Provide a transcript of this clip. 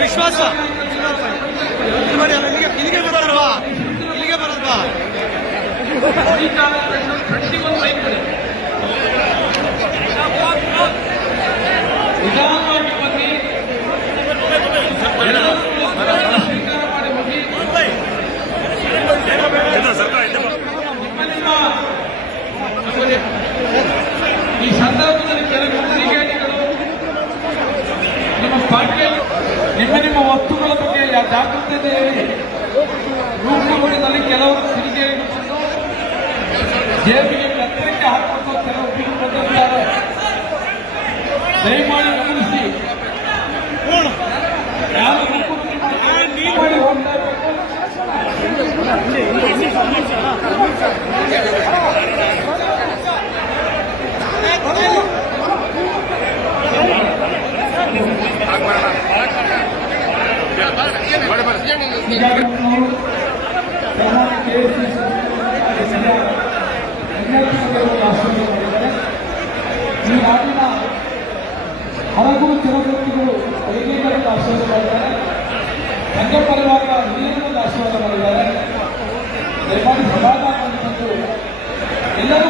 ವಿಶ್ವಾಸ ಇದು ಮಾಡಿ ಅಲ್ಲ, ಇಲ್ಲಿಗೆ ಇಲ್ಲಿಗೆ ಬರೋದಲ್ವಾ ಇಲ್ಲಿಗೆ ಬರೋದಲ್ವಾ ನಿಧಾನವಾಗಿ ನಿಮ್ಮ ನಿಮ್ಮ ನಿಮ್ಮ ವಸ್ತುಗಳ ಬಗ್ಗೆ ಜಾಗೃತತೆ ಹೇಳಿ. ರೂಪುಗಳಲ್ಲಿ ಕೆಲವರು ಸಿರಿಗೆ ಜೇಬಿಗೆ ಕತ್ತರಿಕೆ ಹಾಕುವಂತ ಕೆಲವು ಬೀರು ಬಂದಿದ್ದಾರೆ. ದಯಮಾಡಿ ಗಮನಿಸಿ. ಯಾರು ರೂಪದಲ್ಲಿ ಹೋಗ್ತಾ ಈ ನಾಡಿನ ಹಲವು ಜನವೃತ್ತಿಗಳು ವೈದ್ಯರಿಗೆ ಆಶೀರ್ವಾದ ಮಾಡಿದ್ದಾರೆ ಸಂಘ ಪರಿವಾರದ ಹಿರಿಯರಿಗೆ ಆಶೀರ್ವಾದ ಮಾಡಿದ್ದಾರೆ ದಯಮಾಡಿ ಸಮಾಧಾನ ಎಲ್ಲರೂ